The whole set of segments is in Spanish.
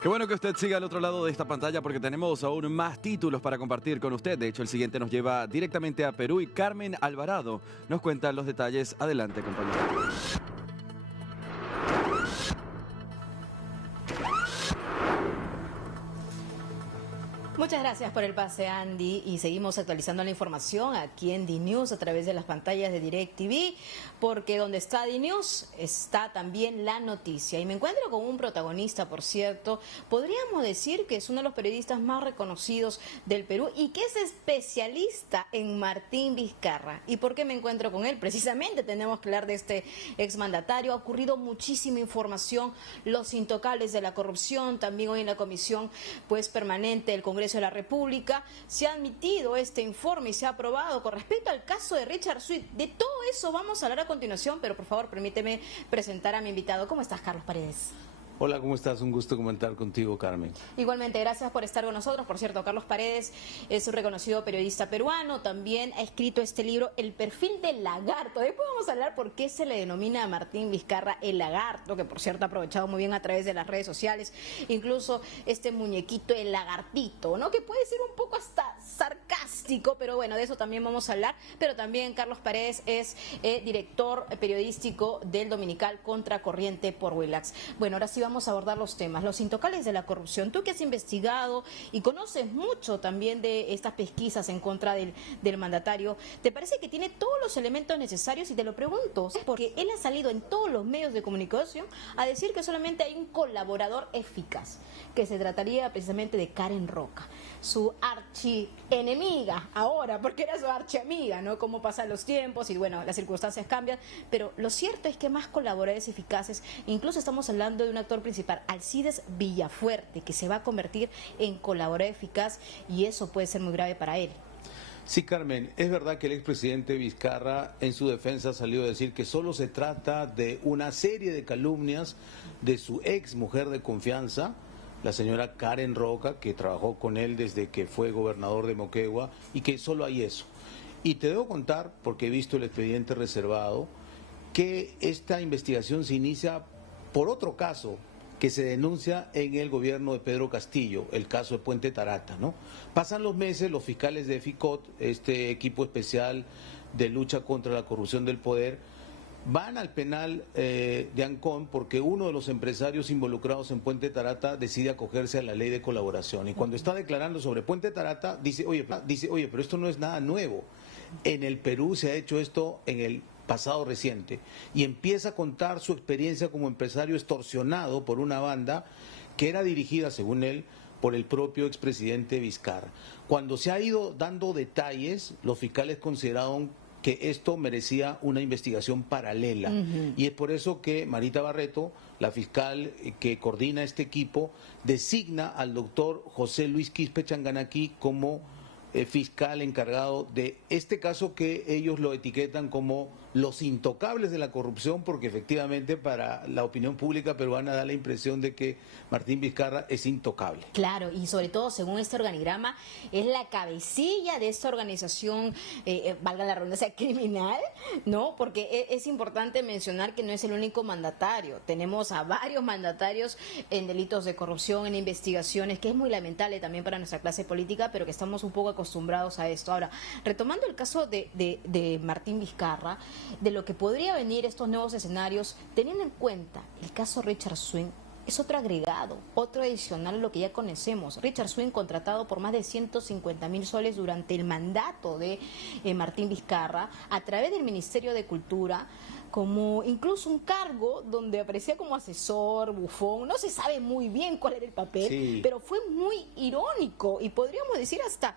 Qué bueno que usted siga al otro lado de esta pantalla porque tenemos aún más títulos para compartir con usted. De hecho, el siguiente nos lleva directamente a Perú y Carmen Alvarado nos cuenta los detalles. Adelante, compañero. Muchas gracias por el pase, Andy, y seguimos actualizando la información aquí en DNews a través de las pantallas de DirecTV, porque donde está DNews está también la noticia. Y me encuentro con un protagonista, por cierto, podríamos decir que es uno de los periodistas más reconocidos del Perú y que es especialista en Martín Vizcarra. ¿Y por qué me encuentro con él? Precisamente tenemos que hablar de este exmandatario. Ha ocurrido muchísima información, los intocables de la corrupción, también hoy en la comisión permanente del Congreso de la República se ha admitido este informe y se ha aprobado con respecto al caso de Richard Swing. De todo eso vamos a hablar a continuación, pero por favor permíteme presentar a mi invitado. ¿Cómo estás, Carlos Paredes? Hola, ¿cómo estás? Un gusto comentar contigo, Carmen. Igualmente, gracias por estar con nosotros. Por cierto, Carlos Paredes es un reconocido periodista peruano, también ha escrito este libro, El perfil del lagarto. Después vamos a hablar por qué se le denomina a Martín Vizcarra el lagarto, que por cierto ha aprovechado muy bien a través de las redes sociales, incluso este muñequito, el lagartito, ¿no? Que puede ser un poco hasta sarcástico, pero bueno, de eso también vamos a hablar. Pero también Carlos Paredes es director periodístico del dominical Contracorriente por Willax. Bueno, ahora sí vamos a abordar los temas, los intocables de la corrupción. Tú que has investigado y conoces mucho también de estas pesquisas en contra del mandatario, ¿te parece que tiene todos los elementos necesarios? Y te lo pregunto, porque él ha salido en todos los medios de comunicación a decir que solamente hay un colaborador eficaz, que se trataría precisamente de Karen Roca, su archienemiga ahora, porque era su archiamiga, ¿no? Cómo pasan los tiempos y bueno, las circunstancias cambian, pero lo cierto es que más colaboradores eficaces, incluso estamos hablando de un actor principal, Alcides Villafuerte, que se va a convertir en colaborador eficaz y eso puede ser muy grave para él. Sí, Carmen, es verdad que el expresidente Vizcarra en su defensa salió a decir que solo se trata de una serie de calumnias de su ex mujer de confianza, la señora Karen Roca, que trabajó con él desde que fue gobernador de Moquegua, y que solo hay eso. Y te debo contar, porque he visto el expediente reservado, que esta investigación se inicia por otro caso que se denuncia en el gobierno de Pedro Castillo, el caso de Puente Tarata, ¿no? Pasan los meses, los fiscales de FICOT, este equipo especial de lucha contra la corrupción del poder, van al penal de Ancón porque uno de los empresarios involucrados en Puente Tarata decide acogerse a la ley de colaboración. Y cuando está declarando sobre Puente Tarata, dice, oye, pero esto no es nada nuevo. En el Perú se ha hecho esto en el pasado reciente, y empieza a contar su experiencia como empresario extorsionado por una banda que era dirigida, según él, por el propio expresidente Vizcarra. Cuando se ha ido dando detalles, los fiscales consideraron que esto merecía una investigación paralela, y es por eso que Marita Barreto, la fiscal que coordina este equipo, designa al doctor José Luis Quispe Changanaqui como fiscal encargado de este caso, que ellos lo etiquetan como los intocables de la corrupción, porque efectivamente para la opinión pública peruana da la impresión de que Martín Vizcarra es intocable. Claro, y sobre todo según este organigrama es la cabecilla de esta organización, valga la redundancia, criminal, ¿no? Porque es importante mencionar que no es el único mandatario, tenemos a varios mandatarios en delitos de corrupción, en investigaciones, que es muy lamentable también para nuestra clase política, pero que estamos un poco acostumbrados a esto. Ahora, retomando el caso de Martín Vizcarra, de lo que podría venir estos nuevos escenarios, teniendo en cuenta el caso Richard Swing, es otro agregado, otro adicional a lo que ya conocemos. Richard Swing, contratado por más de 150.000 soles durante el mandato de Martín Vizcarra, a través del Ministerio de Cultura, como incluso un cargo donde aparecía como asesor, bufón, no se sabe muy bien cuál era el papel, sí, pero fue muy irónico y podríamos decir hasta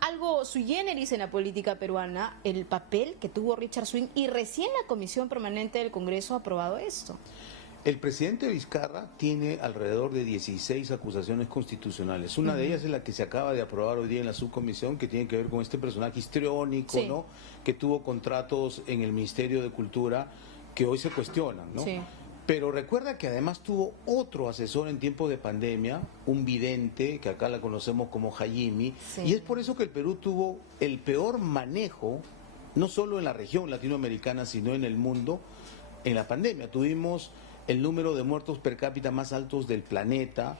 algo sui generis en la política peruana, el papel que tuvo Richard Swing, y recién la Comisión Permanente del Congreso ha aprobado esto. El presidente Vizcarra tiene alrededor de 16 acusaciones constitucionales. Una de ellas es la que se acaba de aprobar hoy día en la subcomisión, que tiene que ver con este personaje histriónico, sí, ¿no? Que tuvo contratos en el Ministerio de Cultura que hoy se cuestionan, ¿no? Sí. Pero recuerda que además tuvo otro asesor en tiempo de pandemia, un vidente, que acá la conocemos como Hayimi, sí, y es por eso que el Perú tuvo el peor manejo, no solo en la región latinoamericana, sino en el mundo, en la pandemia. Tuvimos el número de muertos per cápita más altos del planeta,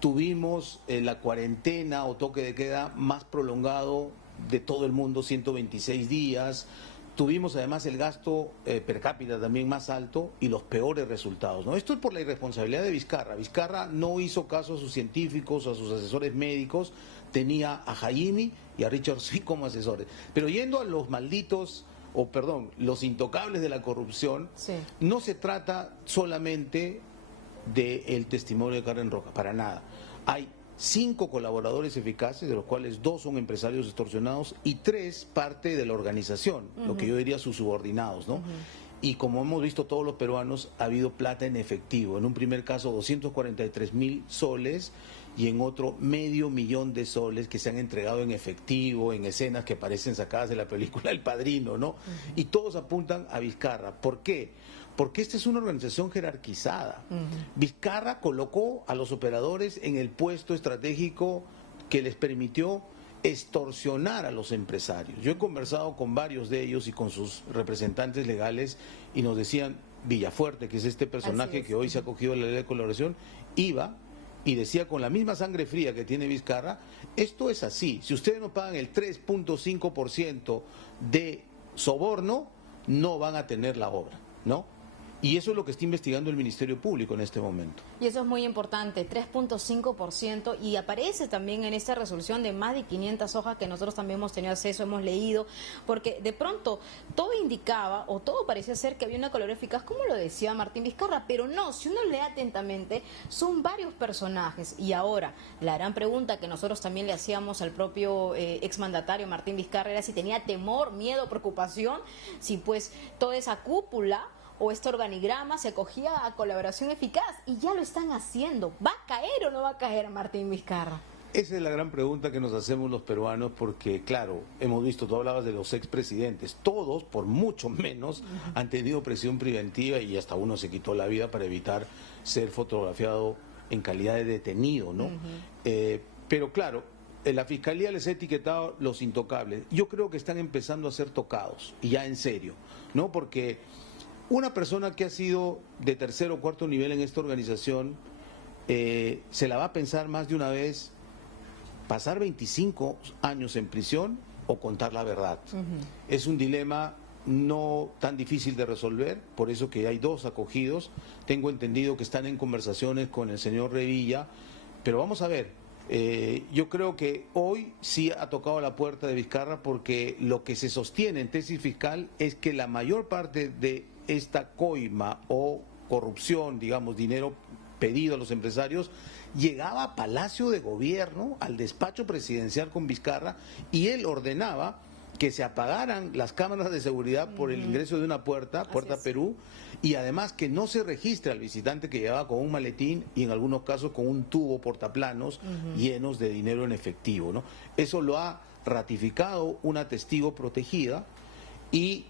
tuvimos la cuarentena o toque de queda más prolongado de todo el mundo, 126 días, tuvimos además el gasto per cápita también más alto y los peores resultados, ¿no? Esto es por la irresponsabilidad de Vizcarra. Vizcarra no hizo caso a sus científicos, a sus asesores médicos, tenía a Jaime y a Richard Swing como asesores. Pero yendo a los malditos, o perdón, los intocables de la corrupción, Sí. no se trata solamente del testimonio de Karen Roca, para nada. Hay 5 colaboradores eficaces, de los cuales 2 son empresarios extorsionados y 3 parte de la organización, lo que yo diría sus subordinados, ¿no? Y como hemos visto todos los peruanos, ha habido plata en efectivo. En un primer caso 243.000 soles y en otro $500.000 de soles que se han entregado en efectivo, en escenas que parecen sacadas de la película El Padrino, ¿no? Y todos apuntan a Vizcarra. ¿Por qué? Porque esta es una organización jerarquizada. Vizcarra colocó a los operadores en el puesto estratégico que les permitió extorsionar a los empresarios. Yo he conversado con varios de ellos y con sus representantes legales y nos decían, Villafuerte, que es este personaje que hoy se ha acogido a la ley de colaboración, iba y decía con la misma sangre fría que tiene Vizcarra, esto es así, si ustedes no pagan el 3.5% de soborno, no van a tener la obra, ¿no? Y eso es lo que está investigando el Ministerio Público en este momento. Y eso es muy importante, 3.5%, y aparece también en esta resolución de más de 500 hojas que nosotros también hemos tenido acceso, hemos leído, porque de pronto todo indicaba, o todo parecía ser que había una colaboración eficaz, como lo decía Martín Vizcarra, pero no, si uno lee atentamente, son varios personajes. Y ahora, la gran pregunta que nosotros también le hacíamos al propio exmandatario Martín Vizcarra era si tenía temor, miedo, preocupación, si pues toda esa cúpula o este organigrama se acogía a colaboración eficaz, y ya lo están haciendo. ¿Va a caer o no va a caer Martín Vizcarra? Esa es la gran pregunta que nos hacemos los peruanos, porque claro, hemos visto, tú hablabas de los expresidentes, todos, por mucho menos, han tenido presión preventiva y hasta uno se quitó la vida para evitar ser fotografiado en calidad de detenido, ¿no? Pero claro, la Fiscalía les ha etiquetado los intocables. Yo creo que están empezando a ser tocados, y ya en serio, ¿no? Porque una persona que ha sido de tercer o cuarto nivel en esta organización se la va a pensar más de una vez pasar 25 años en prisión o contar la verdad. Es un dilema no tan difícil de resolver, por eso que hay 2 acogidos. Tengo entendido que están en conversaciones con el señor Revilla, pero vamos a ver. Yo creo que hoy sí ha tocado la puerta de Vizcarra, porque lo que se sostiene en tesis fiscal es que la mayor parte de esta coima o corrupción, digamos, dinero pedido a los empresarios, llegaba a Palacio de Gobierno, al despacho presidencial con Vizcarra, y él ordenaba que se apagaran las cámaras de seguridad por el ingreso de una puerta Perú, y además que no se registre al visitante que llevaba con un maletín y en algunos casos con un tubo portaplanos llenos de dinero en efectivo, ¿no? Eso lo ha ratificado una testigo protegida, y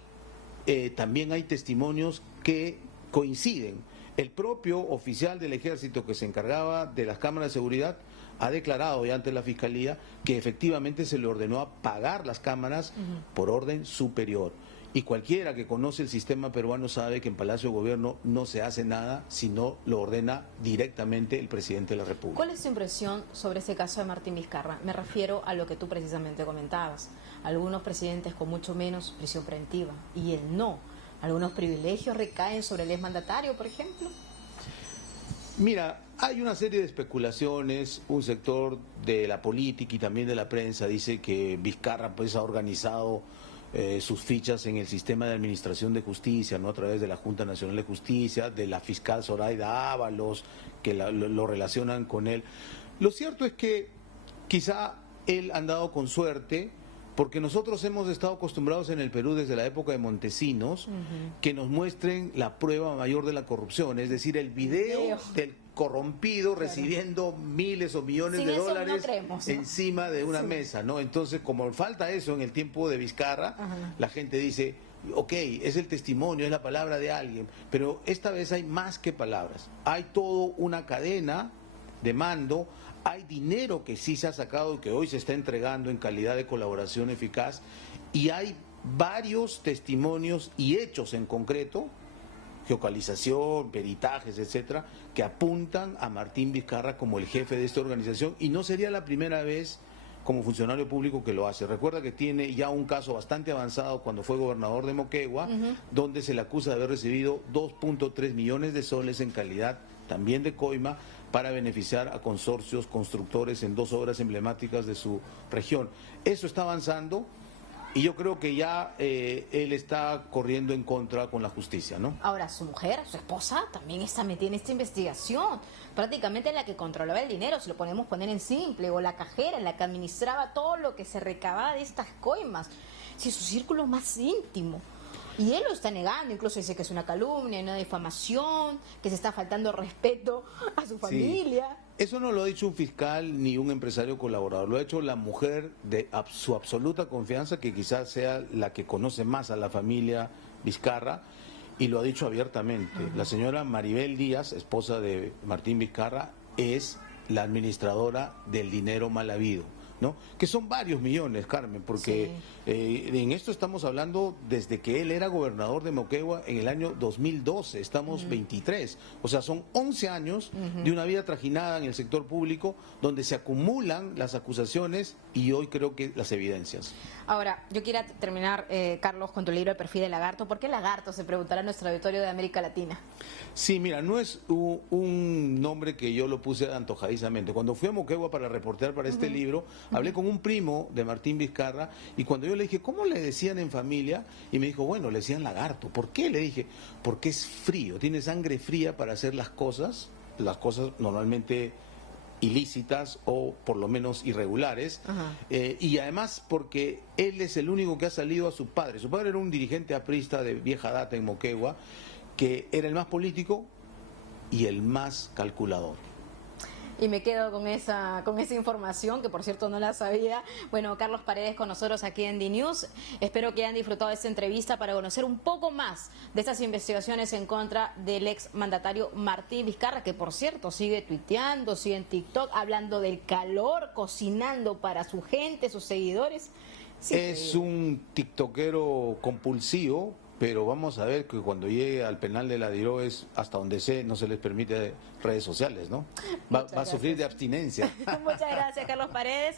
también hay testimonios que coinciden. El propio oficial del ejército que se encargaba de las cámaras de seguridad ha declarado ya ante la Fiscalía que efectivamente se le ordenó apagar las cámaras por orden superior. Y cualquiera que conoce el sistema peruano sabe que en Palacio de Gobierno no se hace nada si no lo ordena directamente el presidente de la República. ¿Cuál es tu impresión sobre ese caso de Martín Vizcarra? Me refiero a lo que tú precisamente comentabas. Algunos presidentes con mucho menos prisión preventiva y él no. ¿Algunos privilegios recaen sobre el exmandatario, por ejemplo? Mira, hay una serie de especulaciones. Un sector de la política y también de la prensa dice que Vizcarra pues ha organizado sus fichas en el sistema de administración de justicia, ¿no? A través de la Junta Nacional de Justicia, de la fiscal Zoraida Ábalos, que lo relacionan con él. Lo cierto es que quizá él ha andado con suerte, porque nosotros hemos estado acostumbrados en el Perú desde la época de Montesinos que nos muestren la prueba mayor de la corrupción, es decir, el video del corrompido recibiendo miles o millones de dólares encima de una mesa, ¿no? Entonces, como falta eso en el tiempo de Vizcarra, la gente dice, ok, es el testimonio, es la palabra de alguien, pero esta vez hay más que palabras, hay toda una cadena de mando. Hay dinero que sí se ha sacado y que hoy se está entregando en calidad de colaboración eficaz, y hay varios testimonios y hechos en concreto geocalización, peritajes, etcétera, que apuntan a Martín Vizcarra como el jefe de esta organización, y no sería la primera vez como funcionario público que lo hace. Recuerda que tiene ya un caso bastante avanzado cuando fue gobernador de Moquegua, donde se le acusa de haber recibido 2.3 millones de soles en calidad también de coima para beneficiar a consorcios constructores en 2 obras emblemáticas de su región. Eso está avanzando. Y yo creo que ya él está corriendo en contra con la justicia, ¿no? Ahora, su mujer, su esposa, también está metida en esta investigación. Prácticamente la que controlaba el dinero, si lo podemos poner en simple, o la cajera, la que administraba todo lo que se recababa de estas coimas. Si es su círculo más íntimo. Y él lo está negando, incluso dice que es una calumnia, una difamación, que se está faltando respeto a su familia. Sí. Eso no lo ha dicho un fiscal ni un empresario colaborador, lo ha hecho la mujer de su absoluta confianza, que quizás sea la que conoce más a la familia Vizcarra, y lo ha dicho abiertamente. La señora Maribel Díaz, esposa de Martín Vizcarra, es la administradora del dinero mal habido, ¿no? Que son varios millones, Carmen, porque en esto estamos hablando desde que él era gobernador de Moquegua en el año 2012, estamos 23, o sea, son 11 años de una vida trajinada en el sector público donde se acumulan las acusaciones y hoy creo que las evidencias. Ahora, yo quiero terminar, Carlos, con tu libro El perfil del lagarto. ¿Por qué lagarto? Se preguntará nuestro auditorio de América Latina. Sí, mira, no es un nombre que yo lo puse antojadizamente. Cuando fui a Moquegua para reportear para este libro, hablé con un primo de Martín Vizcarra, y cuando yo le dije, ¿cómo le decían en familia? Y me dijo, bueno, le decían lagarto. ¿Por qué? Le dije, porque es frío, tiene sangre fría para hacer las cosas normalmente ilícitas o por lo menos irregulares, y además porque él es el único que ha salido a su padre. Su padre era un dirigente aprista de vieja data en Moquegua, que era el más político y el más calculador. Y me quedo con esa información, que por cierto no la sabía. Bueno, Carlos Paredes con nosotros aquí en DNews. Espero que hayan disfrutado de esta entrevista para conocer un poco más de estas investigaciones en contra del ex mandatario Martín Vizcarra, que por cierto sigue tuiteando, sigue en TikTok, hablando del calor, cocinando para su gente, sus seguidores. Sí, es un tiktokero compulsivo, pero vamos a ver que cuando llegue al penal de la Diroes, hasta donde sé, no se les permite redes sociales, ¿no? Va a sufrir de abstinencia. Muchas gracias, Carlos Paredes.